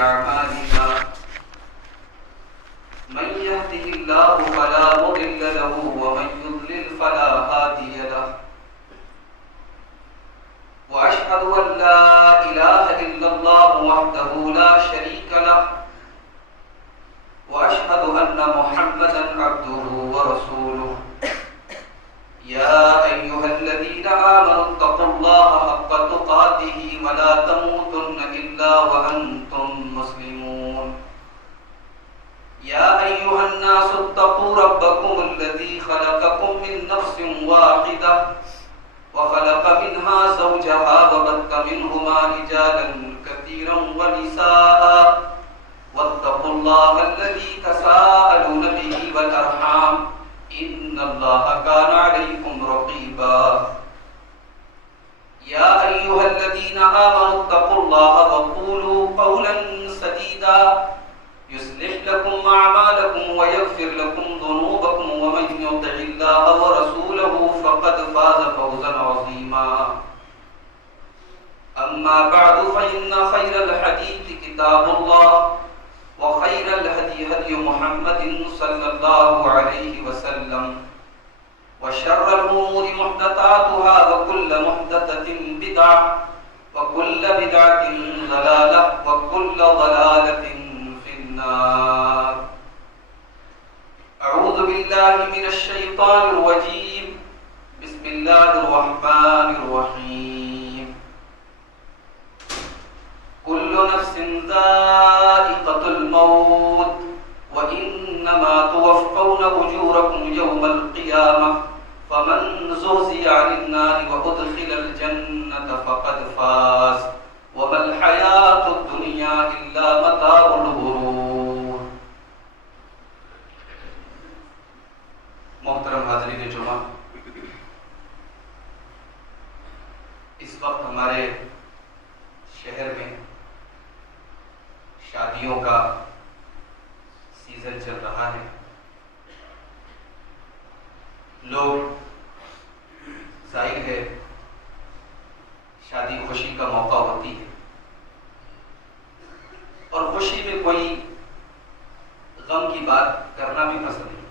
أعمالنا من يهده الله فلا مضل له ومن يضلل فلا هادي له وأشهد أن لا إله إلا الله وحده لا شريك له وأشهد أن محمدا عبده ورسوله يا أيها الذين آمنوا اتقوا الله حق تقاته ولا تموتن إلا وأنتم مسلمون يا أيها الناس اتقوا ربكم الذي خلقكم من نفس واحدة وخلق منها زوجها وبث منهما رجالا كثيرا ونساء واتقوا الله الذي تساءلون به والأرحام إن الله كان عليكم رقيبا يا أيها الذين آمنوا اتقوا الله وقولوا قولا سديدا يصلح لكم أعمالكم ويغفر لكم ذنوبكم ومن يطع الله ورسوله فقد فاز فوزا عظيما أما بعد فإن خير الحديث كتاب الله وخير الهدي هدي محمد صلى الله عليه وسلم وشر الأمور محدثاتها وكل محدثة بدعة وكل بدعة ضلالة وكل ضلالة في النار أعوذ بالله من الشيطان الرجيم بسم الله الرحمن الرحيم كل نفس ذائقة الموت وإنما توفون أجوركم يوم القيامة فمن زحزح عن النار وأدخل الجنة فقد فاز وما الحياة الدنيا إلا متاع الغرور. محترم حاضرین جمعہ، اس وقت ہمارے شہر میں شادیوں کا سیزن چل رہا ہے. لوگ ظاہر ہے شادی خوشی کا موقع ہوتی ہے اور خوشی میں کوئی غم کی بات کرنا بھی پسند نہیں،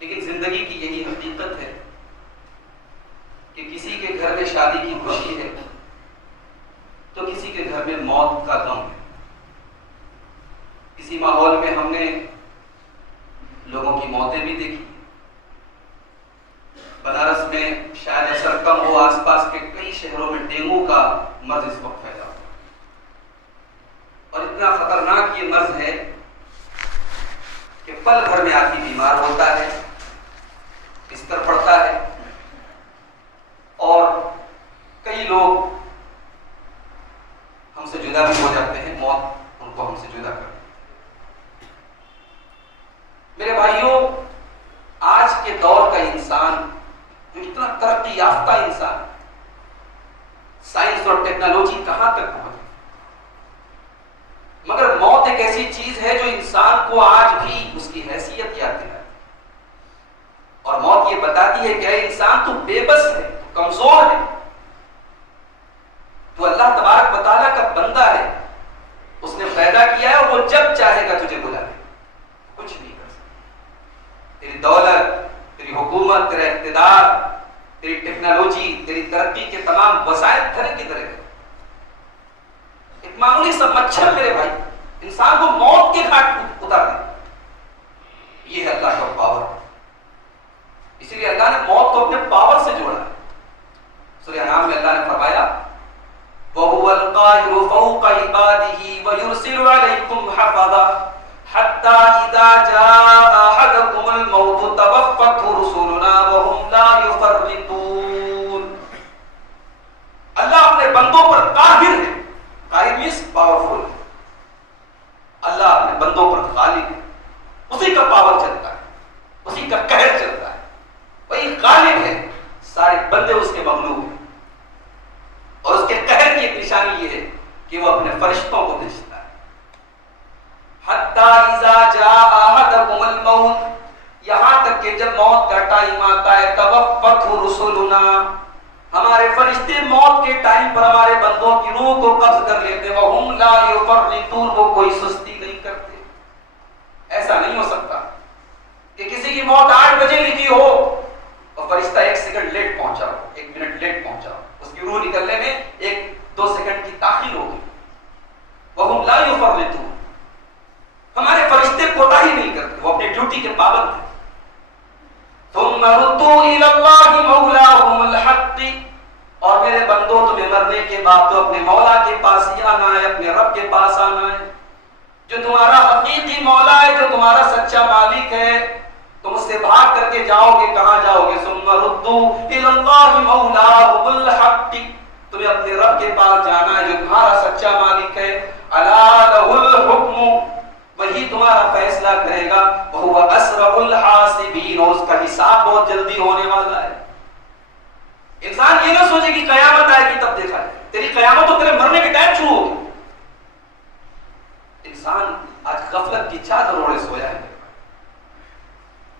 لیکن زندگی کی یہی حقیقت ہے کہ کسی کے گھر میں شادی کی خوشی ہے تو کسی کے گھر میں موت کا غم ہے. اسی ماحول میں ہم نے لوگوں کی موتیں بھی دیکھی. بنارس میں شاید اثر کم ہو، آس پاس کے کئی شہروں میں ڈینگو کا مرض اس وقت پھیلا ہوا اور اتنا خطرناک یہ مرض ہے کہ پل بھر میں آدمی بیمار ہوتا ہے، بستر پڑتا ہے اور کئی لوگ ہم سے جدا بھی ہو جاتے ہیں. موت ان کو ہم سے جدا کر. میرے بھائیوں، آج کے دور کا انسان جو اتنا ترقی یافتہ انسان، سائنس اور ٹیکنالوجی کہاں تک پہنچ، مگر موت ایک ایسی چیز ہے جو انسان کو آج بھی اس کی حیثیت یاد دلاتی اور موت یہ بتاتی ہے کہ اے انسان تو بے بس ہے، تو کمزور ہے، تو اللہ تبارک و تعالیٰ کا بندہ ہے، اس نے پیدا کیا ہے اور وہ جب چاہے گا تجھے بلا لے. کچھ نہیں کر سکتا. تیری دولت، تیری حکومت، تیرا اقتدار، تیری ٹیکنالوجی، تیری ترقی کے تمام وسائل دھرے کی طرح ہے. ایک معمولی سا مچھر میرے بھائی انسان کو موت کے گھاٹ اتار دے. یہ ہے اللہ کا پاور. اسی لیے اللہ نے موت کو اپنے پاور سے جوڑا ہے. سورہ انعام میں اللہ نے فرمایا وَهُوَ الْقَاهِرُ فَوْقَ عِبَادِهِ وَيُرْسِلُ عَلَيْكُمْ حَفَظًا حَتَّى إِذَا جَاءَ أَحَدَكُمُ الْمَوْتُ تَوَفَّتْهُ رُسُلُنَا وَهُمْ لَا يُفَرِّطُونَ. اللہ اپنے بندوں پر قاہر ہے. قاہر means powerful. اللہ اپنے بندوں پر غالب ہے. اسی کا پاور چلتا ہے، اسی کا قہر چلتا ہے. وہی غالب ہے، سارے بندے اس کے مغلوب ہیں. اور اس کے قہر کی ایک نشانی یہ ہے کہ وہ اپنے فرشتوں کو بھیجتا ہے. حتی اذا جاء احدکم الموت، یہاں تک کہ جب موت کا ٹائم آتا ہے توفته رسلنا، ہمارے فرشتے موت کے ٹائم پر ہمارے بندوں بندوں کی روح کو قبض کر لیتے وہم لا یفرطون، وہ کوئی سستی نہیں کرتے. ایسا نہیں ہو سکتا کہ کسی کی موت 8 بجے لکھی ہو اور فرشتہ 1 سیکنڈ لیٹ پہنچا ہو، 1 منٹ لیٹ پہنچا ہو، اس کی روح نکلنے میں 1-2 سیکنڈ کی تاخیر ہوگی. وہم لا یفرطون، ہمارے فرشتے کوتاہی نہیں کرتے، وہ اپنی ڈیوٹی کے پابند ہیں. ثم ردوا الی اللہ مولاہم الحق، اور میرے بندوں تمہیں مرنے کے بعد تو اپنے مولا کے پاس ہی آنا ہے، اپنے رب کے پاس آنا ہے، جو تمہارا حقیقی مولا ہے، جو تمہارا سچا مالک ہے. تم اس سے بھاگ کر کے جاؤ گے، کہاں جاؤ گے؟ ثم ردوا الی اللہ مولاہم الحق، تمہیں اپنے رب کے پاس جانا ہے جو تمہارا سچا مالک ہے. الا لہ الحکم، وہی تمہارا فیصلہ کرے گا. وہو اسرع الحاسبین، اور اس کا حساب بہت جلدی ہونے والا ہے. انسان یہ نہ سوچے کہ قیامت آئے گی تب دیکھا جائے، تیری قیامت تو تیرے مرنے کے ٹائم شروع ہوگی. انسان آج غفلت کی چادر اوڑھے سویا ہے.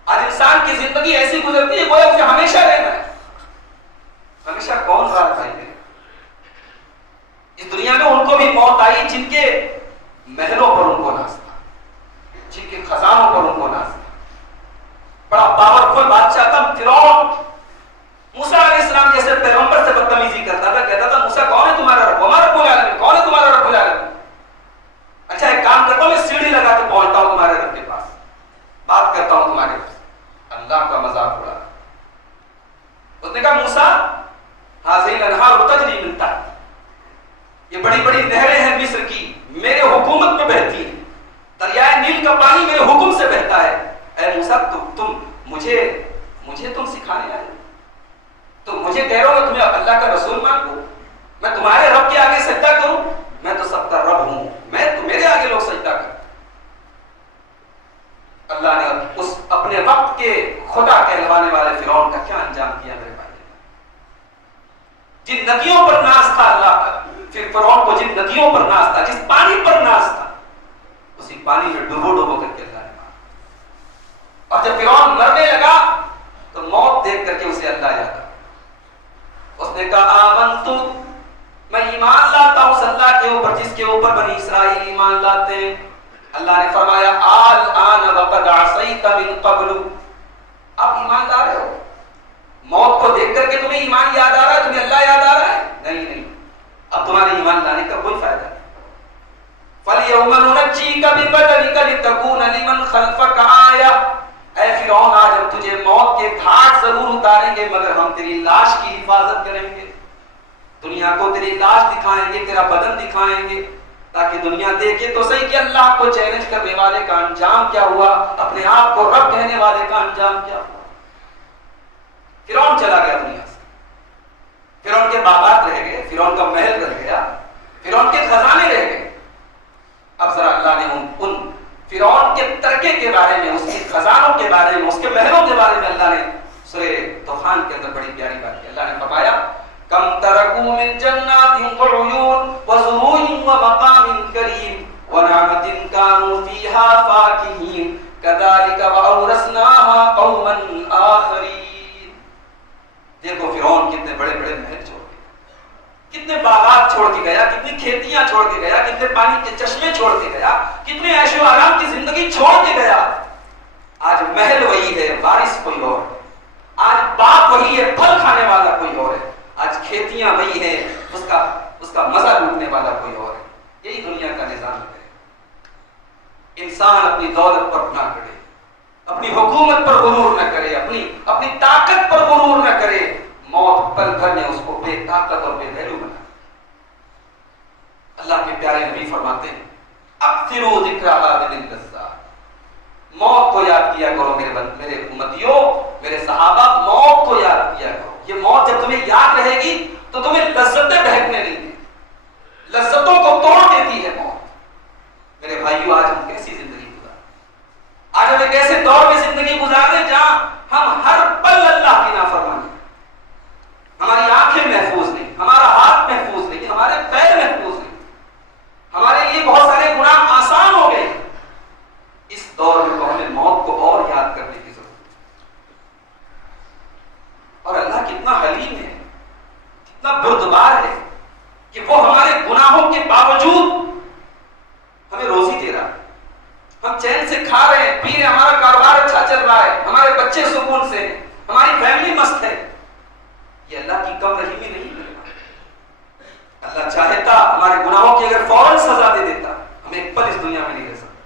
آج انسان کی زندگی ایسی گزرتی ہے گویا اسے ہمیشہ رہنا ہے. ہمیشہ کون رہا بھائی میرے؟ اس دنیا میں ان کو بھی موت آئی جن کے محلوں پر ان کو ناز تھا، جن کے خزانوں پر ان کو ناز تھا. بڑا پاورفل بادشاہ تھا فرعون، موسیٰ علیہ السلام جیسے پیغمبر سے بدتمیزی کرتا تھا، کہتا تھا موسیٰ کون ہے تمہارا رب؟ ہمارا رب العالمین. کون ہے تمہارا رب العالمین؟ اچھا ایک کام کرتا ہوں، میں سیڑھی لگا کے پہنچتا ہوں تمہارے رب کے پاس، بات کرتا ہوں تمہارے رب سے. اللہ کا مذاق اڑا. اس نے کہا موسیٰ ہذہ الانہار تجری من تحتی، یہ بڑی بڑی نہریں ہیں مصر کی، میرے حکومت میں بہتی ہیں. دریائے نیل کا پانی میرے حکم سے بہتا ہے. اے موسیٰ تم مجھے تم سکھانے آئے، تم مجھے کہہ رہے ہو تمہیں اللہ کا رسول مان لو، میں تمہارے رب کے آگے سجدہ کروں؟ میں تو سب کا رب ہوں، میں تو میرے آگے لوگ سجدہ کریں. اللہ نے اس اپنے وقت کے خدا کہلوانے والے فرعون کا کیا انجام کیا میرے بھائی؟ جن ندیوں پر ناز تھا اللہ کا، پھر فرعون کو جن ندیوں پر ناز تھا، جس پانی پر ناز تھا، اسی پانی میں ڈبو کر کے اللہ نے مارا. اور جب فرعون مرنے لگا تو موت دیکھ کر کے اسے اللہ یاد آیا. اس نے کہا آمنتو، میں ایمان لاتا ہوں اس اللہ کے اوپر جس کے اوپر بنی اسرائیل ایمان لاتے ہیں. اللہ نے فرمایا الآن وقد عصیت من قبل، اب ایمان لا رہے ہو؟ موت کو دیکھ کر کے تمہیں ایمان یاد آ رہا ہے، تمہیں اللہ یاد آ رہا ہے؟ نہیں، اب تمہارے ایمان لانے کا کوئی فائدہ نہیں. فَالْيَوْمَ نُنَجِّيكَ بِبَدَنِكَ لِتَكُونَ لِمَنْ خَلْفَكَ آیَةً، اے فرعون آج ہم تجھے موت کے گھاٹ ضرور اتاریں گے مگر ہم تیری لاش کی حفاظت کریں گے. دنیا کو تیری لاش دکھائیں گے، تیرا بدن دکھائیں گے، تاکہ دنیا دیکھے تو صحیح کہ اللہ کو چیلنج کرنے والے کا انجام کیا ہوا، اپنے آپ کو رب کہنے والے کا انجام کیا ہوا. فرعون چلا گیا دنیا سے، فرعون کے باغات رہ گئے، فرعون کا محل رہ گیا، فرعون کے خزانے رہ گئے. اب ذرا اللہ نے ان فرعون کے ترکے کے بارے میں، اس کے خزانوں کے بارے میں، اس کے محلوں کے بارے میں اللہ نے سورہ طوفان کے اندر بڑی پیاری بات کی. اللہ نے فرمایا کم ترکوا من جنات وعیون وزروع ومقام کریم ونعمت كانوا فيها فاكهين كذلك وأورثناها قوما آخرین. دیکھو فرعون کتنے بڑے بڑے محل چھوڑ کے، کتنے باغات چھوڑ کے گیا، کتنی کھیتیاں چھوڑ کے گیا، کتنے پانی کے چشمے چھوڑ کے گیا، کتنے عیش و آرام کی زندگی چھوڑ کے گیا. آج محل وہی ہے، وارث کوئی اور ہے. آج باغ وہی ہے، پھل کھانے والا کوئی اور ہے. آج کھیتیاں وہی ہیں، اس کا مزہ لوٹنے والا کوئی اور ہے. یہی دنیا کا نظام ہے. انسان اپنی دولت پر نہ کرے، اپنی حکومت پر غرور نہ کرے، اپنی طاقت پر غرور نہ کرے. موت پل بھر میں اس کو بے طاقت اور بے ویلو بنا. اللہ کے پیارے نبی فرماتے ہیں اکثروا ذکر هذه اللذات، موت کو یاد کیا کرو میرے امتیوں، میرے صحابہ، موت کو یاد کیا کرو. یہ موت جب تمہیں یاد رہے گی تو تمہیں لذتیں بہکنے نہیں دیں، لذتوں کو توڑ دیتی ہے موت. میرے بھائیو آج ہم کیسی زندگی گزار، آج ہم ایک ایسے دور میں زندگی گزار رہے جہاں ہم ہر پل اللہ کی نافرمانی، ہماری آنکھیں محفوظ نہیں، ہمارا ہاتھ محفوظ نہیں، ہمارے پیر محفوظ نہیں، ہمارے لیے بہت سارے گناہ آسان ہو گئے. اس دور میں تو ہمیں موت کو اور یاد کرنے کی ضرورت ہے. اور اللہ کتنا حلیم ہے، کتنا بردبار ہے کہ وہ ہمارے گناہوں کے باوجود ہمیں روزی دے رہا ہے، ہم چین سے کھا رہے ہیں، پی رہے ہیں، ہمارا کاروبار اچھا چل رہا ہے، ہمارے بچے سکون سے ہیں، ہماری فیملی مست ہے، یہ اللہ کی کم رحیمی نہیں ہے؟ اللہ چاہتا ہمارے گناہوں کی اگر فوراً سزا دے دیتا، ہم ایک پل اس دنیا میں نہیں رہ سکتے۔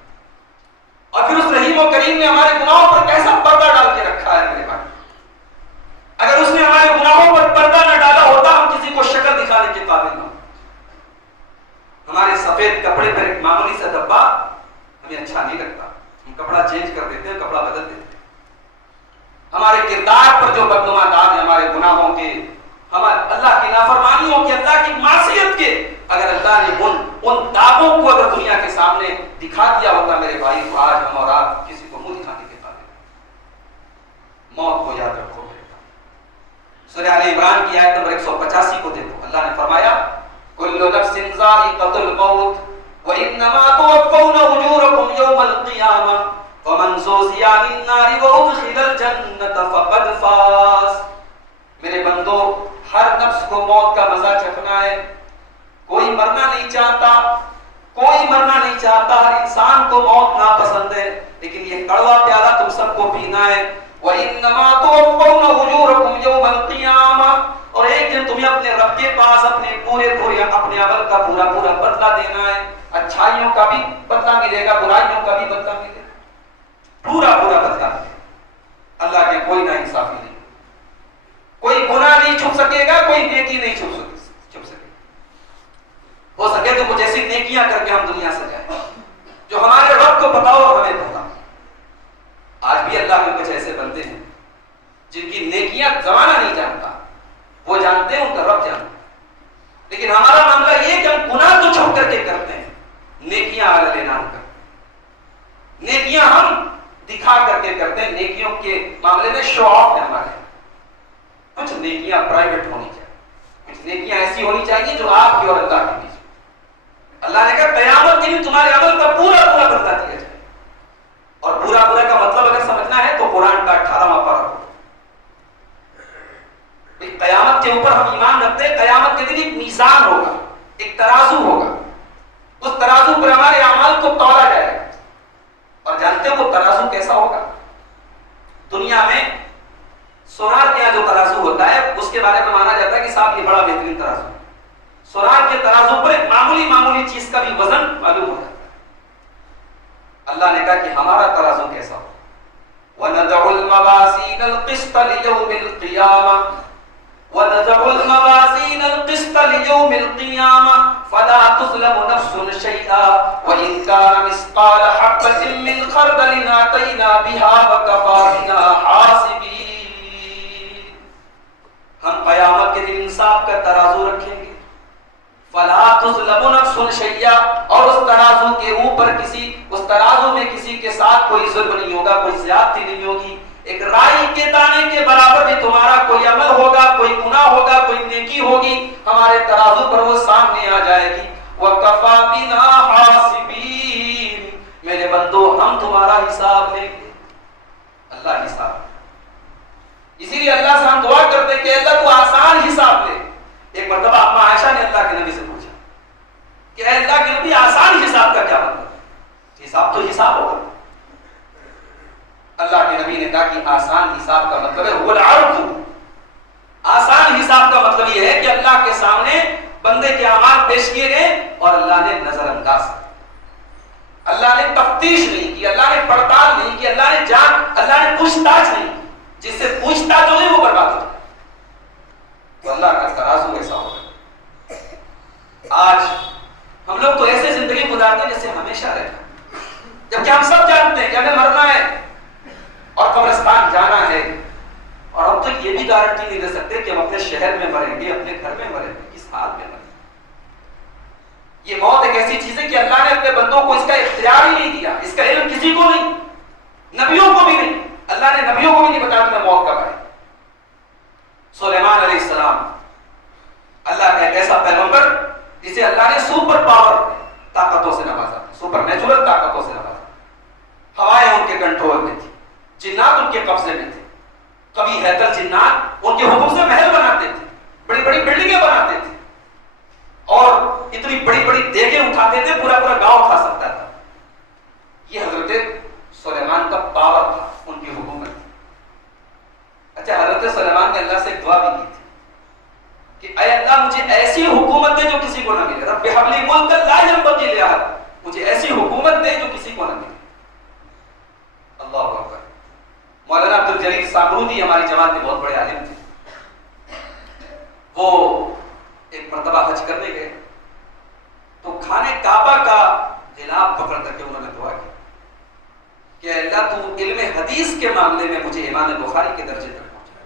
اور پھر اس رحیم و کریم نے ہمارے گناہوں پر کیسا پردہ ڈال کے رکھا ہے میرے بھائی۔ اگر اس نے ہمارے گناہوں پر پردہ نہ ڈالا ہوتا، ہم کسی کو شکل دکھانے کے قابل نہ ہوتے۔ ہمارے سفید کپڑے پر ایک معمولی سا دھبا ہمیں اچھا نہیں لگتا، ہم کپڑا چینج کر دیتے ہیں، کپڑا بدل دیتے ہیں۔ ہمارے کردار پر جو بدنما داغ ہے ہمارے گناہوں کے، ہمارے اللہ کی نافرمانیوں کے، اللہ کی معصیت کے، اگر اللہ نے ان داغوں کو اگر دنیا کے سامنے دکھا دیا ہوتا میرے بھائی، تو آج ہم اور آپ کسی کو منہ دکھانے کے قابل۔ موت کو یاد رکھو میرے بھائی۔ سورہ آل عمران کی آیت نمبر 185 کو دیکھو، اللہ نے فرمایا کل نفس ذائقۃ الموت وانما توفون اجورکم یوم القیامہ فمن زحزح عن النار وادخل الجنۃ فقد فاز۔ میرے بندو، ہر نفس کو موت کا مزہ چکھنا ہے، کوئی مرنا نہیں چاہتا، کوئی مرنا نہیں چاہتا، ہر انسان کو موت ناپسند ہے، لیکن یہ کڑوا پیالہ تم سب کو پینا ہے۔ وَإِنَّمَا تُوَفَّوْنَ أُجُورَكُمْ يَوْمَ الْقِيَامَةِ، اور ایک دن تمہیں اپنے رب کے پاس اپنے پورے اپنے عمل کا پورا بدلہ دینا ہے۔ اچھائیوں کا بھی بدلہ ملے گا، برائیوں کا بھی بدلہ ملے گا، پورا بدلہ ملے گا۔ اللہ کے کوئی ناانصافی نہیں، کوئی گناہ نہیں چھپ سکے گا، کوئی نیکی نہیں چھپ سکے گا۔ ہو سکے تو کچھ ایسی نیکیاں کر کے ہم دنیا سے جائیں جو ہمارے رب کو پتا ہو اور ہمیں پتا۔ آج بھی اللہ میں کچھ ایسے بندے ہیں جن کی نیکیاں زمانہ نہیں جانتا، وہ جانتے ہیں، ان کا رب جانتا ہے، لیکن ہمارا معاملہ یہ کہ ہم گناہ تو چھپ کر کے کرتے ہیں، نیکیاں آگے لینا ہم کرتے ہیں، نیکیاں ہم دکھا کر کے کرتے ہیں۔ نیکیوں کے معاملے میں شو آف ہے ہمارے۔ کچھ نیکیاں پرائیویٹ ہونی چاہیے، کچھ نیکیاں ایسی ہونی چاہیے جو آپ کی اور اللہ کے بیچ میں۔ اللہ نے کہا قیامت کے دن تمہارے عمل کا پورا بدلہ دیا جائے، اور پورا کا مطلب اگر سمجھنا ہے تو قرآن کا 18واں پارہ۔ قیامت کے اوپر ہم ایمان رکھتے ہیں، قیامت کے دن ایک میزان ہوگا، ایک ترازو ہوگا، اس ترازو پر ہمارے اعمال کو تولا جائے گا۔ اور جانتے ہو وہ ترازو کیسا ہوگا؟ دنیا میں سونار کے یہاں جو ترازو ہوتا ہے اس کے بارے میں مانا جاتا ہے کہ صاحب یہ بڑا بہترین ترازو ہے۔ سونار کے ترازو پر ایک معمولی چیز کا بھی وزن معلوم ہو جاتا ہے۔ اللہ نے کہا کہ ہمارا ترازو کیسا ہو؟ وَنَضَعُ الْمَوَازِينَ الْقِسْطَ لِيَوْمِ الْقِيَامَةِ وَنَضَعُ الْمَوَازِينَ الْقِسْطَ لِيَوْمِ الْقِيَامَةِ فَلَا تُظْلَمُ نَفْسٌ شَيْئًا وَإِنْ كَانَ مِثْقَالَ حَبَّةٍ مِّنْ خَرْدَلٍ أَتَيْنَا بِهَا وَكَفَىٰ بِنَا حَاسِبِينَ۔ ہم قیامت کے دن انصاف کا ترازو رکھیں گے، فلا تظلم نفس شیئا، اور اس ترازو کے اوپر اس ترازو میں کسی کے ساتھ کوئی ظلم نہیں ہوگا، کوئی زیادتی نہیں ہوگی۔ ایک رائی کے دانے کے برابر بھی تمہارا کوئی عمل ہوگا، کوئی گناہ ہوگا، کوئی نیکی ہوگی، ہمارے ترازو پر وہ سامنے آ جائے گی۔ وَكَفَىٰ بِنَا حَاسِبِينَ، میرے بندو ہم تمہارا حساب لیں گے۔ اللہ حساب، اسی لیے اللہ سے ہم دعا کرتے ہیں کہ اللہ تو آسان حساب لے۔ ایک مرتبہ اما عائشہ نے اللہ کے نبی سے پوچھا کہ اے اللہ کے نبی، آسان حساب کا کیا مطلب ہے؟ حساب تو حساب ہوگا۔ اللہ کے نبی نے کہا کہ آسان حساب کا مطلب ہے هو العرض۔ آسان حساب کا مطلب یہ ہے کہ اللہ کے سامنے بندے کے اعمال پیش کیے گئے اور اللہ نے نظر انداز کیا، اللہ نے تفتیش نہیں کی، اللہ نے پڑتال نہیں کی، اللہ نے پوچھ تاچھ نہیں کی۔ جس سے پوچھ تاچھ ہوگی وہ برباد ہو جائے۔ تو اللہ کا ترازو ایسا ہوگا۔ آج ہم لوگ تو ایسے زندگی گزارتے ہیں جیسے ہمیشہ رہنا، جبکہ ہم سب جانتے ہیں کہ ہمیں مرنا ہے اور قبرستان جانا ہے، اور ہم تو یہ بھی گارنٹی نہیں دے سکتے کہ ہم اپنے شہر میں مریں گے، اپنے گھر میں مریں گے، کس حال میں مریں گے۔ یہ موت ایک ایسی چیز ہے کہ اللہ نے اپنے بندوں کو اس کا اختیار ہی نہیں دیا، اس کا علم کسی کو نہیں، نبیوں کو بھی نہیں۔ اللہ نے نبیوں کو بھی نہیں بتایا تمہیں موت کب آئے۔ سلیمان علیہ السلام اللہ کا ایک ایسا پیغمبر جسے اللہ نے سپر پاور طاقتوں سے نوازا، سپر نیچرل طاقتوں سے نوازا۔ ہوائیں ان کے کنٹرول میں تھی، جنات ان کے قبضے میں تھے، کبھی ہیکل جنات ان کے حکم سے محل بناتے تھے، بڑی بڑی بلڈنگیں بناتے تھے، اور اتنی بڑی حکومت دے جو کسی کو نہ ملے. رب هب لي ملكا لا ينبغي لأحد, مجھے ایسی حکومت دے جو کسی کو نہ ملے. اللہ اکبر. مولانا عبد الجلیل سامرودی ہماری جماعت کے بہت بڑے عالم تھے. وہ ایک مرتبہ حج کرنے گئے تو خانہ کعبہ کا غلاف پکڑ کر کے انہوں نے دعا کی کہ اللہ تو علم حدیث کے معاملے میں مجھے امام بخاری کے درجے تک پہنچائے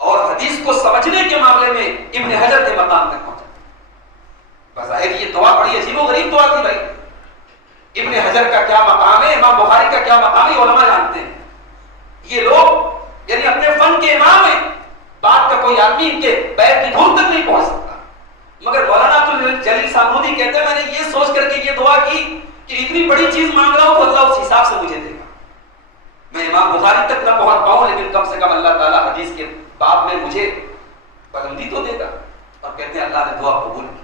اور حدیث کو سمجھنے کے معاملے میں ابن حجر کے مقام تک پہنچائے. بظاہر یہ دعا بڑی عجیب و غریب دعا تھی بھائی. ابن حجر کا کیا مقام ہے, امام بخاری کا کیا مقام ہے, علماء جانتے ہیں. یہ لوگ یعنی اپنے فن کے امام ہیں, بات کا کوئی آدمی ان کے پیر کی دھول تک نہیں پہنچ سکتا. مگر مولانا عبد الجلیل سامرودی کہتے ہیں میں نے یہ سوچ کر کے یہ دعا کی کہ اتنی بڑی چیز مانگ رہا ہوں تو اللہ اس حساب سے مجھے دے گا. میں امام بخاری تک نہ پہنچ پاؤں لیکن کم سے کم اللہ تعالیٰ حدیث کے باب میں مجھے بلندی تو دے گا. اور کہتے ہیں اللہ نے دعا قبول کی.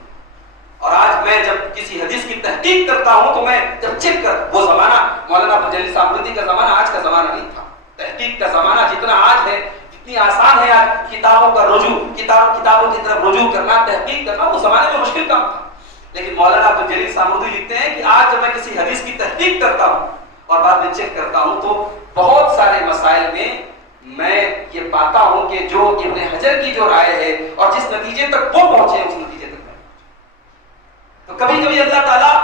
اور آج میں جب کسی حدیث کی تحقیق کرتا ہوں تو میں جب چیک کر, وہ زمانہ مولانا عبد الجلیل سامرودی کا زمانہ آج کا زمانہ نہیں تھا. تحقیق کا زمانہ جتنا آج ہے, اتنی آسان ہے آج کتابوں کا رجوع, کتابوں کی طرف رجوع کرنا, تحقیق کرنا, وہ زمانے میں مشکل کام تھا. لیکن مولانا عبد الجلیل سامرودی لکھتے ہیں کہ آج جب میں کسی حدیث کی تحقیق کرتا ہوں اور بعد میں چیک کرتا ہوں تو بہت سارے مسائل میں یہ پاتا ہوں کہ جو ابن حجر کی جو رائے ہے اور جس نتیجے تک وہ پہنچے اس نتیجے تک میں. تو کبھی کبھی اللہ تعالیٰ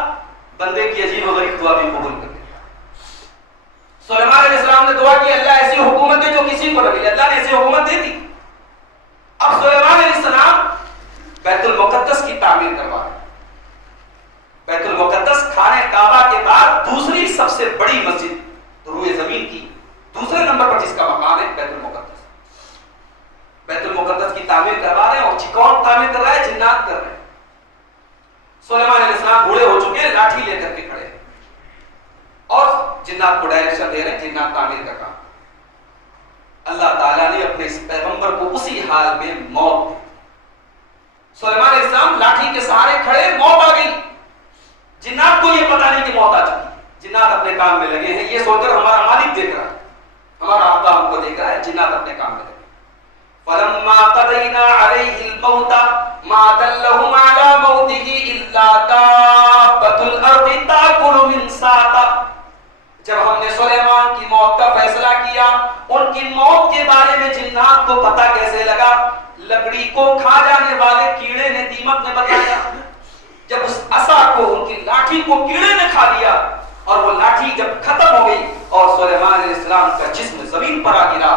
بندے کی عجیب و غریب دعا بھی قبول کر دیتا. سلیمان علیہ السلام نے دعا کی اللہ ایسی حکومت ہے جو کسی کو نہ ملے, اللہ نے ایسی حکومت دے دی. اب سلیمان علیہ السلام بیت المقدس کی تعمیر کروا رہے. بیت المقدس خانہ کعبہ کے بعد دوسری سب سے بڑی مسجد روئے زمین کی دوسرے نمبر پر جس کا مقام ہے بیت المقدس. بیت المقدس کی تعمیر کروا رہے ہیں اور کون تعمیر کر رہا ہے؟ جنات کر رہے ہیں. سلیمان علیہ السلام بوڑھے ہو چکے ہیں, لاٹھی لے کر کے کھڑے ہیں اور جنات کو ڈائریکشن دے رہے ہیں, جنات تعمیر کا کام. اللہ تعالیٰ نے اپنے اس پیغمبر کو اسی حال میں موت دی. سلیمان علیہ السلام لاٹھی کے سہارے کھڑے, موت آ گئی. جنات کو یہ پتا نہیں کہ موت آ چکی. جنات اپنے کام میں لگے ہیں, یہ سوچ کر ہمارا مالک دیکھ رہا ہے, ہمارا آقا ہم کو دیکھ رہا ہے. جنات اپنے کام میں لگے. فلما قضينا عليه الموت ما دلهم على موته الا دابة الارض تاكل من ساعته. جب ہم نے سلیمان کی موت کا فیصلہ کیا, ان کی موت کے بارے میں جنات کو پتہ کیسے لگا؟ لکڑی کو کھا جانے والے کیڑے نے, دیمک نے بتایا. جب اس عصا کو, ان کی لاٹھی کو کیڑے نے کھا لیا اور وہ لاٹھی جب ختم ہو گئی اور سلیمان علیہ السلام کا جسم زمین پر آ گرا,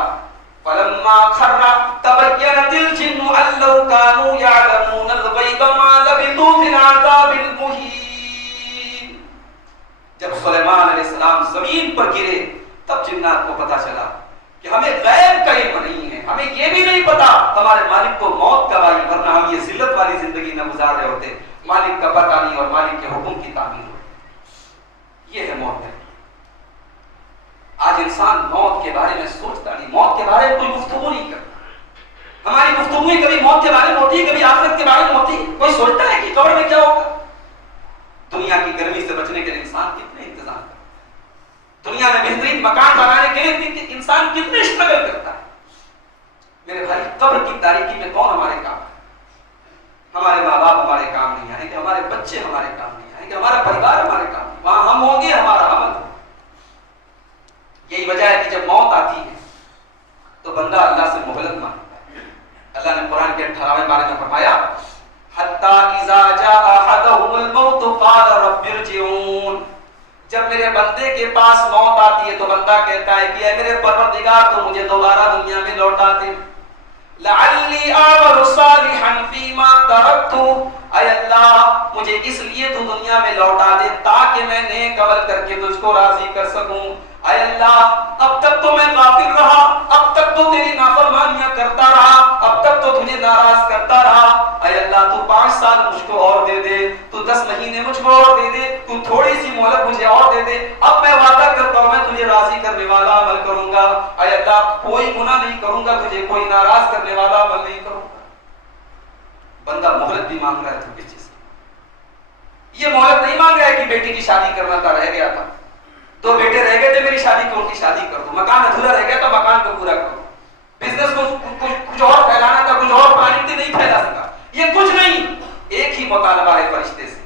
فلما خر تبينت الجن ان لو كانوا يعلمون الغيب ما لبثوا في العذاب المهين. جب سلیمان علیہ السلام زمین پر گرے تب جنات کو پتا چلا کہ ہمیں غیب کا علم نہیں ہے, ہمیں یہ بھی نہیں پتا ہمارے مالک کو موت کب آئی, ورنہ ہم یہ ذلت والی زندگی نہ گزار رہے ہوتے. مالک کا پتہ نہیں اور مالک کے حکم کی تعمیل ہوتی. یہ ہے موت. آج انسان موت کے بارے میں سوچتا نہیں, موت کے بارے میں کوئی گفتگو نہیں کرتا. ہماری گفتگو کبھی موت کے بارے میں ہوتی ہے, کبھی آخرت کے بارے میں ہوتی ہے. کوئی سوچتا ہے کہ قبر میں کیا ہوگا؟ دنیا کی گرمی سے بچنے کے لیے انسان کتنے انتظام کرتا ہے, دنیا میں بہترین مکان بنانے کے لیے انسان کتنے اسٹرگل کرتا ہے. میرے بھائی, قبر کی تاریکی میں کون ہمارے کام ہے؟ ہمارے ماں باپ ہمارے کام نہیں آئیں گے, ہمارے بچے ہمارے کام نہیں آئیں گے, ہمارا پریوار ہمارے کام نہیں. وہاں ہم ہوں گے, ہمارا عمل ہوگا. یہی وجہ ہے کہ جب موت آتی ہے تو بندہ اللہ سے مہلت مانگتا ہے. اللہ نے قرآن کے 18ویں بارے میں فرمایا, حتی اذا جاء احدهم الموت قال رب ارجعون. جب میرے بندے کے پاس موت آتی ہے تو بندہ کہتا ہے کہ اے میرے پروردگار تو مجھے دوبارہ دنیا میں لوٹا دے. لعلی اعمل صالحا فیما ترکت. اے اللہ مجھے اس لیے تو دنیا میں لوٹا دے تاکہ میں نیک عمل کر کے تجھ کو راضی کر سکوں. اے اللہ اب تک تو میں غافل رہا, اب تک تو تیری نافرمانیاں کرتا رہا, اب تک تو تجھے ناراض کرتا رہا. اے اللہ تو 5 سال مجھ کو اور دے دے, تو 10 مہینے مجھ کو اور دے دے, تو تھوڑی سی مہلت مجھے اور دے دے. اب میں وعدہ کرتا ہوں میں تجھے راضی کرنے والا عمل کروں گا. اے اللہ کوئی گناہ نہیں کروں گا, تجھے کوئی ناراض کرنے والا عمل نہیں کروں گا. بندہ مہلت بھی مانگ رہا ہے تو کس چیز کی؟ یہ مہلت نہیں مانگ رہا ہے کہ بیٹی کی شادی کرنا تھا, رہ گیا تھا, 2 بیٹے رہ گئے تھے میری شادی کو, ان کی شادی کر دو. مکان ادھورا رہ گیا تو مکان کو پورا کرو. بزنس کو کچھ اور پھیلانا تھا, کچھ اور پلاننگ تھی, نہیں پھیلا سکا. یہ کچھ نہیں، ایک ہی مطالبہ ہے فرشتے سے،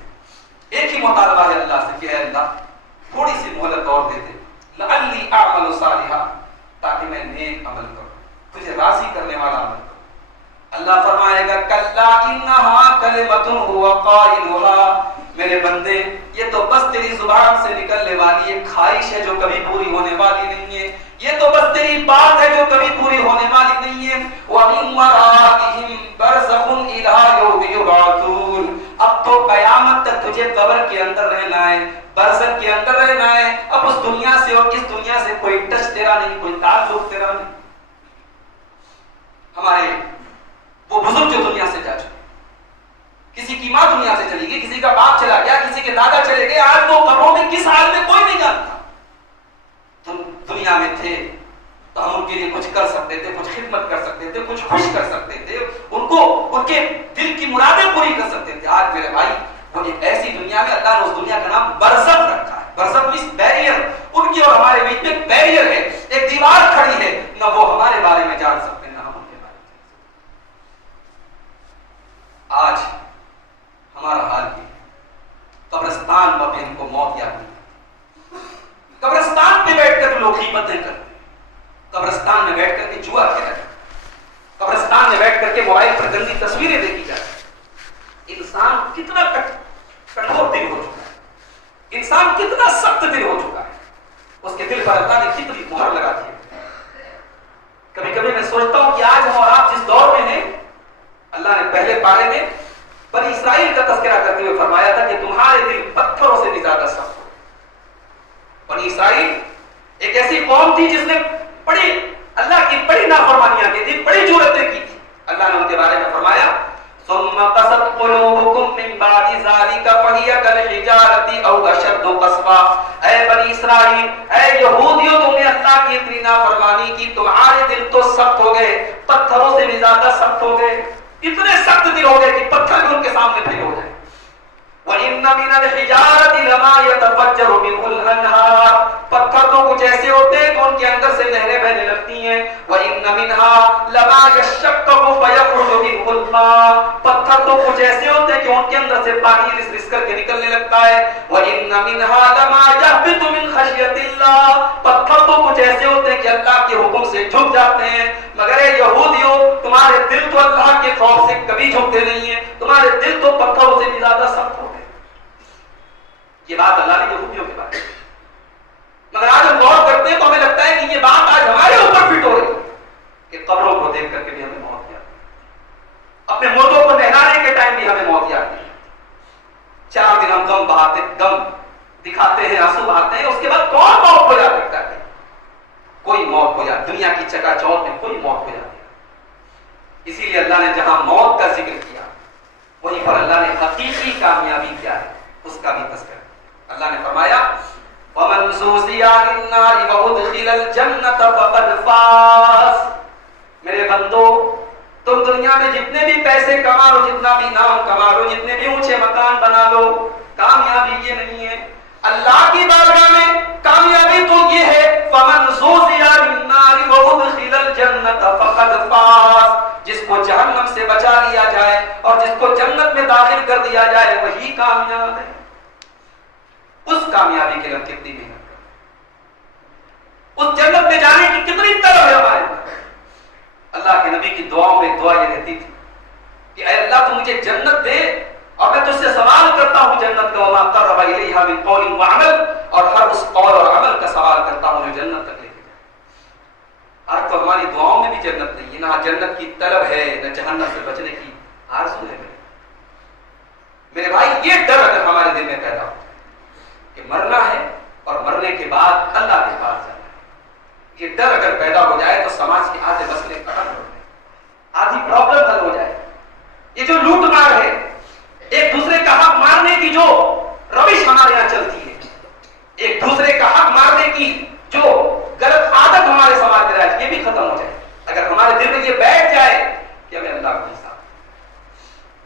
ایک ہی مطالبہ ہے اللہ سے کہ اے اللہ تھوڑی سی مہلت اور دے دے، لعلی اعمل صالحا، تاکہ میں نیک عمل کروں، تجھے راضی کرنے والا عمل کروں۔ اللہ فرمائے گا کلا انہا کلمۃ هو قائلها، میرے بندے یہ تو بس تیری زبان سے نکلنے والی ایک خواہش ہے جو کبھی پوری ہونے والی نہیں ہے، یہ تو بس تیری بات ہے جو کبھی پوری ہونے والی نہیں ہے۔ وَمِن وَرَائِهِمْ بَرْزَخٌ إِلَىٰ يَوْمِ يُبْعَثُونَ، اب تو قیامت تک تجھے قبر کے اندر رہنا ہے، برزخ کے اندر رہنا ہے، اب اس دنیا سے اور اس دنیا سے کوئی ٹچ تیرا نہیں، کوئی تعلق تیرا نہیں۔ ہمارے وہ بزرگ جو دنیا سے جا چکے، کسی کی ماں دنیا سے چلی گئی، کسی کا باپ چلا گیا، کسی کے دادا چلے گئے، آج وہ قبروں میں کس حال میں کوئی نہیں جانتا۔ تم دنیا میں تھے تو ہم ان کے لیے کچھ کر سکتے تھے، کچھ خدمت کر سکتے تھے، کچھ خوش کر سکتے تھے، ان کو ان کے دل کی مرادیں پوری کر سکتے تھے۔ آج میرے بھائی وہ ایک ایسی دنیا میں اللہ نے اس دنیا کا نام برزخ رکھا ہے۔ برزخ مینس بیریئر، ان کی اور ہمارے بیچ میں ایک بیریئر ہے، ایک دیوار کھڑی ہے، نہ وہ ہمارے بارے میں جان سکتے نہ ہم ان کے بارے میں۔ آج ہمارا حال یہ قبرستان میں بھی ہم کو موت یاد نہیں، قبرستان پہ بیٹھ کر لوگ غیبتیں کرتے، قبرستان میں بیٹھ کر کے جوا کھیلا جاتا، قبرستان میں بیٹھ کر کے موبائل پر گندی تصویریں دیکھی جاتی۔ انسان کتنا کٹھور دل ہو چکا ہے، انسان کتنا سخت دل ہو چکا ہے، اس کے دل پر اللہ نے کتنی مہر لگا دی ہے۔ کبھی کبھی میں سوچتا ہوں کہ آج ہم اور آپ جس دور میں ہیں، اللہ نے پہلے پارے میں بنی اسرائیل کا تذکرہ کرتے ہوئے فرمایا تھا کہ تمہارے دل پتھروں سے بھی زیادہ سخت ہو۔ بنی اسرائیل ایک ایسی قوم تھی جس نے بڑی اللہ کی بڑی نافرمانیاں کی تھی، بڑی جرأتیں کی تھی۔ اللہ نے ان کے بارے میں فرمایا ثم قست قلوبكم من بعد ذلك فهي كالحجارة او اشد قسوة، اے بنی اسرائیل، اے یہودیوں، تم نے اللہ کی اتنی نافرمانی کی، تمہارے دل تو سخت ہو گئے، پتھروں سے بھی زیادہ سخت ہو گئے، اتنے سخت دل ہو گئے کہ پتھر بھی ان کے سامنے پھیل ہو جائے۔ وَإِنَّ مِنَ الْحِجَارَةِ لَمَا يَتَفَجَّرُ مِنْهُ الْأَنْهَارُ، پتھر تو کچھ ایسے ہوتے ہیں کہ ان کے اندر سے نہریں بہنے لگتی ہیں۔ وَإِنَّ مِنْهَا لَمَا يَشَّقَّقُ فَيَخْرُجُ مِنْهُ الْمَاءُ، پتھر تو کچھ ایسے ہوتے ہیں کہ ان کے اندر سے پانی رس رس کر کے نکلنے لگتا ہے۔ وَإِنَّ مِنْهَا لَمَا يَهْبِطُ مِنْ خَشْيَةِ اللَّهِ، پتھر تو کچھ ایسے ہوتے ہیں کہ اللہ کے حکم سے جھک جاتے ہیں، مگر اے یہودیوں، تمہارے دل تو اللہ کے خوف سے کبھی جھکتے نہیں ہیں، تمہارے دل تو پتھروں سے بھی زیادہ سخت ہو گئے۔ یہ بات اللہ نے یہودیوں کے بارے میں، مگر آج ہم غور کرتے ہیں تو ہمیں لگتا ہے کہ یہ بات آج ہمارے اوپر فٹ ہو رہی ہے کہ قبروں کو دیکھ کر کے بھی ہمیں موت یاد ہے، اپنے مردوں کو نہلانے کے ٹائم بھی ہمیں موت یاد ہے۔ 4 دن ہم غم بہاتے، غم دکھاتے ہیں، آنسو بہاتے ہیں، اس کے بعد کون موت کو یاد رکھتا ہے؟ کوئی موت کو یاد، دنیا کی چکا چوند میں کوئی موت کو یاد نہیں۔ اسی لیے اللہ نے جہاں موت کا ذکر کیا وہیں پر اللہ نے حقیقی کامیابی کیا ہے اس کا بھی تذکرہ۔ اللہ نے فرمایا وَمَنْ زُحْزِحَ عَنِ النَّارِ وَأُدْخِلَ الْجَنَّةَ فَقَدْ فَازَ، میرے بندو تم دنیا میں جتنے بھی پیسے کما لو، جتنا بھی نام کما لو، جتنے بھی اونچے مکان بنا لو، کامیابی یہ نہیں ہے۔ اللہ کی بارگاہ میں کامیابی تو یہ ہے فَمَنْ زُحْزِحَ عَنِ النَّارِ وَأُدْخِلَ الْجَنَّةَ فَقَدْ فَازَ، جس کو جہنم سے بچا لیا جائے اور جس کو جنت میں داخل کر دیا جائے وہی کامیاب ہے۔ اس کامیابی کے لیے کتنی محنت کریں، اس جنت میں جانے کی کتنی طلب ہے ہمارے۔ اللہ کے نبی کی دعاؤں میں دعا یہ رہتی تھی کہ اے اللہ تو مجھے جنت دے، اور میں تجھ سے سوال کرتا ہوں جنت کا، وما قرب الیہا من قول وعمل، اور ہر اس قول اور عمل کا سوال کرتا ہوں جو جنت تک لے کے جائے۔ آج تو ہماری دعاؤں میں بھی جنت نہیں ہے، نہ جنت کی طلب ہے نہ جہنم سے بچنے کی آرزو ہے۔ میرے بھائی یہ ڈر اگر ہمارے دل میں پیدا ہو کہ مرنا ہے اور مرنے کے بعد اللہ کے پاس جانا ہے، یہ ڈر اگر پیدا ہو جائے تو سماج کے آدھے مسئلے ختم ہو جائے، آدھی پرابلم حل ہو جائے۔ یہ جو لوٹ مار ہے، ایک دوسرے کا حق مارنے کی جو روش ہمارے یہاں چلتی ہے، ایک دوسرے کا حق مارنے کی جو غلط عادت ہمارے سماج میں رہتی ہے، یہ بھی ختم ہو جائے اگر ہمارے دل میں یہ بیٹھ جائے کہ ہمیں اللہ کو حساب۔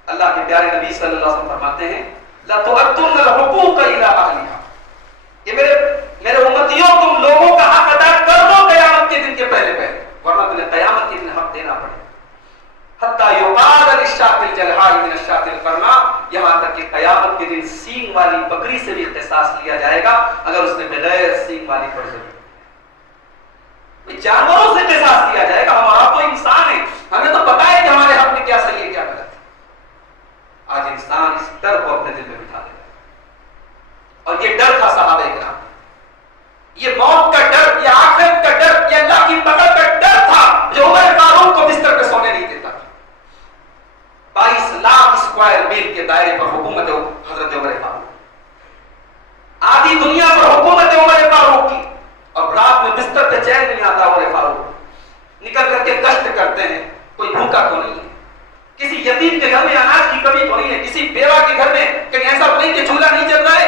اللہ کے پیارے نبی صلی اللہ علیہ وسلم فرماتے ہیں لَتُؤَدُّنَّ الْحُقُوقَ إِلَىٰ أَهْلِهَا، کہ میرے امتیوں تم لوگوں کا حق ادا کر دو قیامت کے دن کے پہلے پہلے، ورنہ تمہیں قیامت کے دن حق دینا پڑے۔ حتی یقال للشاة الجلحاء من الشاة القرناء، یہاں تک کہ قیامت کے دن سینگ والی بکری سے بھی قصاص لیا جائے گا اگر اس نے بغیر سینگ والی پر ضرور، جانوروں سے قصاص لیا جائے گا. ہمارا تو انسان ہے، ہمیں تو پتا ہے کہ ہمارے حق میں کیا صحیح ہے کیا غلط ہے. آج انسان اس ڈر کو اپنے دل میں بٹھا لے گا، اور یہ ڈر تھا صحابہ کرام، یہ موت کا ڈر، یہ آخرت کا ڈر، یہ اللہ کی پکڑ کا ڈر تھا جو عمر فاروق کو بستر پہ سونے نہیں دیتا. 22 لاکھ اسکوائر میل کے دائرے پر حکومت حضرت عمر فاروق، آدھی دنیا پر حکومت عمر فاروق کی، اور رات میں بستر پہ چین نہیں آتا. عمر فاروق نکل کر کے گشت کرتے ہیں، کوئی بھوکا تو نہیں ہے، کسی یتیم کے گھر میں اناج کی کمی تو نہیں ہے، کسی بیوہ کے گھر میں کہیں ایسا تو نہیں کہ چولہا نہیں جل رہا ہے.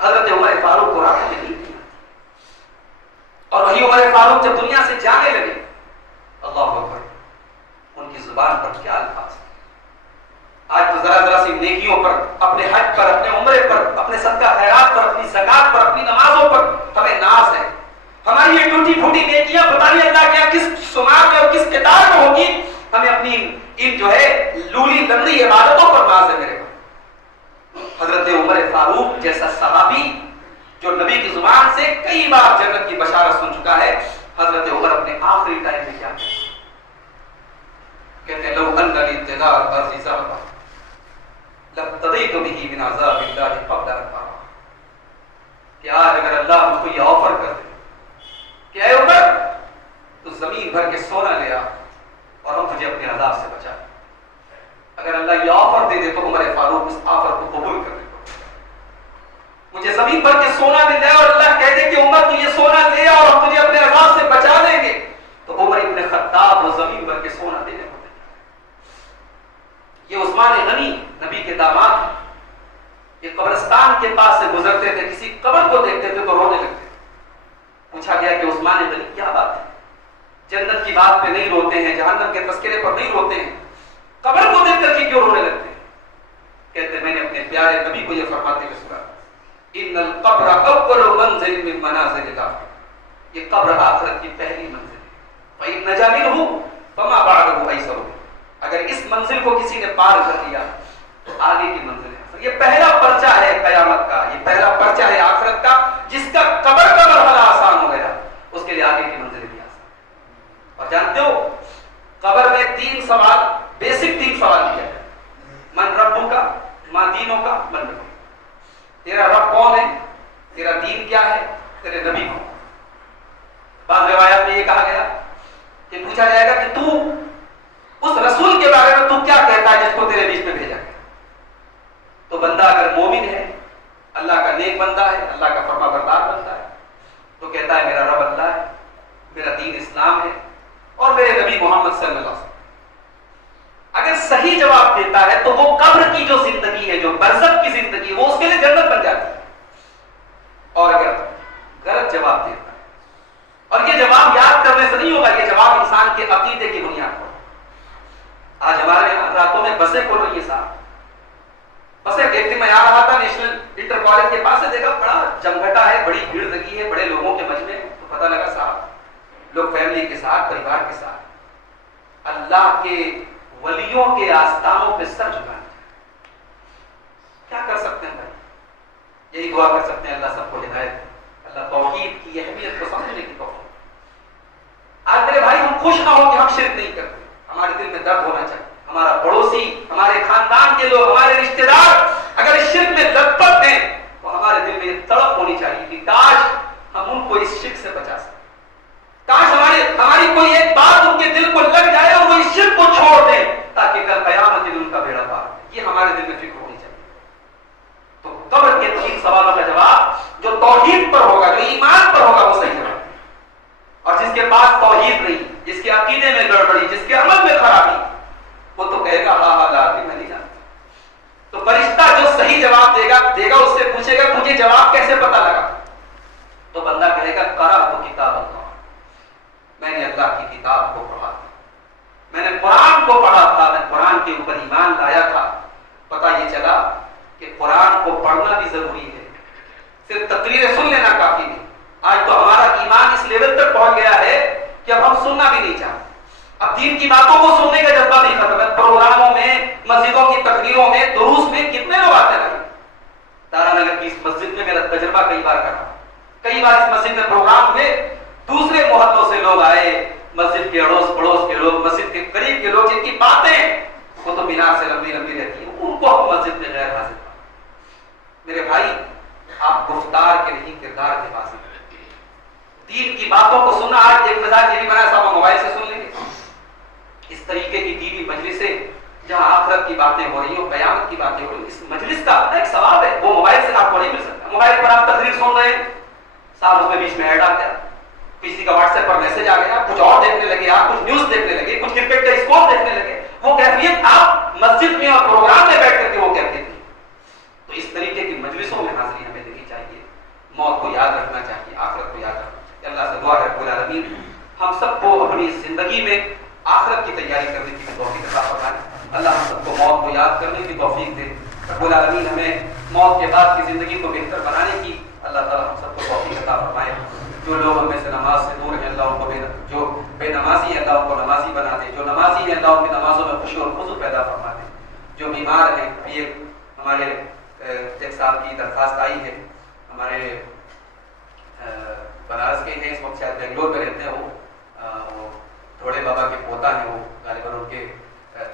حضرت عمر فاروق کو رات میں نہیں. اور وہی عمر فاروق جب دنیا سے جانے لگے، اللہ اکبر، ان کی زبان پر کیا الفاظ. آج تو ذرا سی نیکیوں پر، اپنے حج پر، اپنے عمرے پر، اپنے صدقہ خیرات پر، اپنی زکات پر، اپنی نمازوں پر ہمیں ناز ہے. ہماری یہ ٹوٹی پھوٹی نیکیاں پتہ نہیں اللہ کیا کس شمار میں اور کس کتاب میں ہوگی، ہمیں اپنی ان جو ہے لولی لنگڑی عبادتوں پر ناز ہے. میرے حضرت عمر فاروق جیسا صحابی جو نبی کی زبان سے کئی بار جنت کی بشارت سن چکا ہے، حضرت عمر اپنے آخری ٹائم میں کیا کہتے ہیں، لو ان الانتظار ارض ذهبا لابتديت به من عذاب الله قبل ان ارى. کہ آج اگر اللہ مجھ کو یہ آفر کر دے کہ اے عمر تو زمین بھر کے سونا لے آ اور ہم تجھے اپنے عذاب سے بچا، اگر اللہ یہ آفر دے دے تو عمر فاروق اس آفر کو قبول کر لے. مجھے زمین پر کے سونا مل جائے اور اللہ کہہ دے کہ عمر تو یہ سونا لے آ اور ہم تجھے اپنے عذاب سے بچا لیں گے، تو عمر ابن خطاب وہ زمین پر کے سونا دینے کو. یہ عثمان غنی نبی کے داماد، یہ قبرستان کے پاس سے گزرتے تھے، کسی قبر کو دیکھتے تھے تو رونے لگتے. پوچھا گیا کہ عثمان غنی کیا بات ہے، جنت کی بات پہ نہیں روتے ہیں، جہنم کے تذکرے پر نہیں روتے ہیں، قبر کو دیکھ کر کے کیوں رونے لگتے ہیں؟ کہتے میں نے اپنے پیارے نبی کو یہ فرماتے ہوئے سنا، ان القبر اول منزل من منازل الاخرہ، یہ قبر آخرت کی پہلی منزل ہے. فإن نجا منه فما بعده أيسر. اگر اس منزل کو کسی نے پار کر لیا تو آگے کی منزل ہے. یہ پہلا پرچہ ہے قیامت کا، یہ پہلا پرچہ ہے آخرت کا. جس کا قبر کا مرحلہ آسان ہو گیا اس کے لیے آگے کی منزل بھی آسان. اور جانتے ہو قبر میں 3 سوال، بیسک 3 سوال کیا ہے. من ربک کا، ما دینوں کا، من ربک. تیرا رب کون ہے، تیرا دین کیا ہے، تیرے نبی کون. بعض روایات میں یہ کہا گیا کہ پوچھا جائے گا کہ تو اس رسول کے بارے میں تو کیا کہتا ہے جس کو تیرے بیچ میں بھیجا گیا. تو بندہ اگر مومن ہے، اللہ کا نیک بندہ ہے، اللہ کا فرما بردار بندہ ہے، تو کہتا ہے میرا رب اللہ ہے، میرا دین اسلام ہے اور میرے نبی محمد صلی اللہ علیہ وسلم. اگر صحیح جواب دیتا ہے تو وہ قبر کی جو زندگی ہے، جو برزخ کی زندگی ہے، وہ اس کے لیے جنت بن جاتی ہے. اور اگر غلط جواب دیتا ہے، اور یہ جواب یاد کرنے سے نہیں ہوگا، یہ جواب انسان کے عقیدے کی بنیاد پر. آج ہمارے یہاں راتوں میں بسیں کھول رہی ہیں صاحب، بسیں. ایک دن میں آ رہا تھا نیشنل انٹر کالج کے پاس سے، دیکھا بڑا جمگھٹا ہے، بڑی بھیڑ لگی ہے، بڑے لوگوں کے مجمع. تو پتہ لگا صاحب لوگ فیملی کے ساتھ، پریوار کے ساتھ اللہ کے ولیوں کے آستانوں پہ سر جھکانے. کیا کر سکتے ہیں بھائی؟ یہی دعا کر سکتے ہیں اللہ سب کو ہدایت دے، اللہ توحید کی اہمیت کو سمجھنے کی توفیق. آج میرے بھائی ہم خوش نہ ہو کہ ہم شرک نہیں کرتے، ہمارے دل میں درد ہونا چاہیے. ہمارا پڑوسی، ہمارے خاندان کے لوگ، ہمارے رشتہ دار اگر اس شرک میں لطپت ہیں تو ہمارے دل میں یہ تڑپ ہونی چاہیے کہ کاش ہم ان کو اس شرک سے بچا سکیں. کاش ہماری کوئی ایک بات ان کے دل کو لگ جائے اور وہ اس شرک کو چھوڑ دیں تاکہ کل قیامت کے دن ان کا بیڑا پار ہو. یہ ہمارے دل میں فکر ہونی چاہیے. تو قبر کے 3 سوالوں کا جواب جو توحید پر ہوگا، جو ایمان پر ہوگا، وہ صحیح ہوگا. اور جس کے پاس توحید نہیں، جس کے عقیدے میں گڑبڑی، جس کے عمل میں خرابی، وہ تو کہے گا ہاں ہاں لا میں نہیں جانتا. تو فرشتہ جو صحیح جواب دے گا اس سے پوچھے گا تجھے جواب کیسے پتہ لگا؟ تو بندہ کہے گا قرأت کتاب اللہ، میں نے اللہ کی کتاب کو پڑھا تھا، میں نے قرآن کو پڑھا تھا، میں قرآن کے اوپر ایمان لایا تھا. پتہ یہ چلا کہ قرآن کو پڑھنا بھی ضروری ہے، صرف تقریریں سن لینا کافی نہیں. آج تو ہمارا ایمان اس لیول تک پہنچ گیا ہے کہ اب ہم سننا بھی نہیں چاہتے. اب دین دین کی باتوں کو سننے کا جذبہ نہیں ختم ہے. پروگراموں میں، مسجدوں کی تقریروں میں، دروس میں کتنے لوگ آتے ہیں. دارا نگر کی اس مسجد میں میرا تجربہ کئی بار کرا. کئی بار اس مسجد میں پروگرام ہوئے، دوسرے محلوں سے لوگ آئے، مسجد کے اڑوس پڑوس کے لوگ، مسجد کے قریب کے لوگ، جن کی باتیں قطب مینار سے لمبی لمبی رہتی ہیں، ان کو ہم مسجد میں غیر حاضر. میرے بھائی، آپ گفتار کے نہیں کردار کے پاس ہیں. دین کی باتوں کو سننا. آج ایک مزاج یہ بھی بنا صاحب موبائل سے سن لیں گے. اس طریقے کی ٹی وی مجلسیں جہاں آخرت کی باتیں ہو رہی ہوں، قیامت کی باتیں ہو رہی ہیں، اس مجلس کا اپنا ایک ثواب ہے. وہ موبائل سے آپ کو نہیں مل سکتا. موبائل پر آپ تقریر سن رہے ہیں، صاحب اس میں بیچ میں ایڈ آ گیا، کسی کا واٹس ایپ پر میسج آ گیا، کچھ اور دیکھنے لگے، آپ کچھ نیوز دیکھنے لگے، کچھ کرکٹ کا اسکور دیکھنے لگے. وہ کیفیت آپ مسجد میں اور پروگرام میں بیٹھ کر کے وہ کیفیت نہیں. تو اس طریقے کی مجلسوں میں حاضری ہمیں دینی چاہیے. موت کو یاد رکھنا چاہیے، آخرت کو یاد رکھنا چاہیے. اللہ سے دعا ہے رب العالمین ہم سب کو اپنی زندگی میں آخرت کی تیاری کرنے کی توفیق عطا فرمائے. اللہ ہم سب کو موت کو یاد کرنے کی توفیق دے. رب العالمین ہمیں موت کے بعد کی زندگی کو بہتر بنانے کی اللہ تعالیٰ ہم سب کو توفیق عطا فرمائے. جو لوگ ہم میں سے نماز سے دور ہیں، اللہ ان کو جو بے نمازی ہیں اللہ ان کو نمازی بنا دے. جو نمازی ہیں اللہ ان کی نمازوں میں خوشی اور خضوع پیدا فرما دے. جو بیمار ہیں، یہ ہمارے ایک صاحب کی درخواست آئی ہے، ہمارے بنارس کے ہیں، اس وقت شاید بنگلور میں رہتے ہیں. وہ تھوڑے بابا کے پوتا ہیں، وہ غالباً ان کے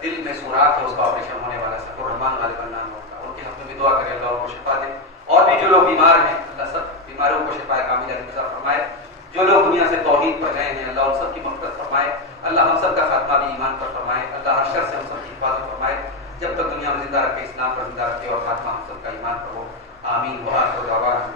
دل میں سوراخ ہے، اس کا آپریشن ہونے والا ہے. الرحمان غالباً نام ہوتا ہے. ان کے حق میں بھی دعا کرے اللہ ان کو شفا دے. اور بھی جو لوگ بیمار ہیں اللہ سب بیماروں کو شفا کاملہ عطا فرمائے. جو لوگ دنیا سے توحید پر گئے ہیں اللہ ان سب کی مغفرت فرمائے. اللہ ہم سب کا خاتمہ بھی ایمان پر فرمائے. اللہ ہر شر سے ہم سب کی حفاظت فرمائے. جب تک دنیا میں زندہ رکھے، اسلام پر زندہ رکھے اور خاتمہ ہم سب کا ایمان پر ہو. آمین. وآخر دعوانا